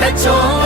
Let's go.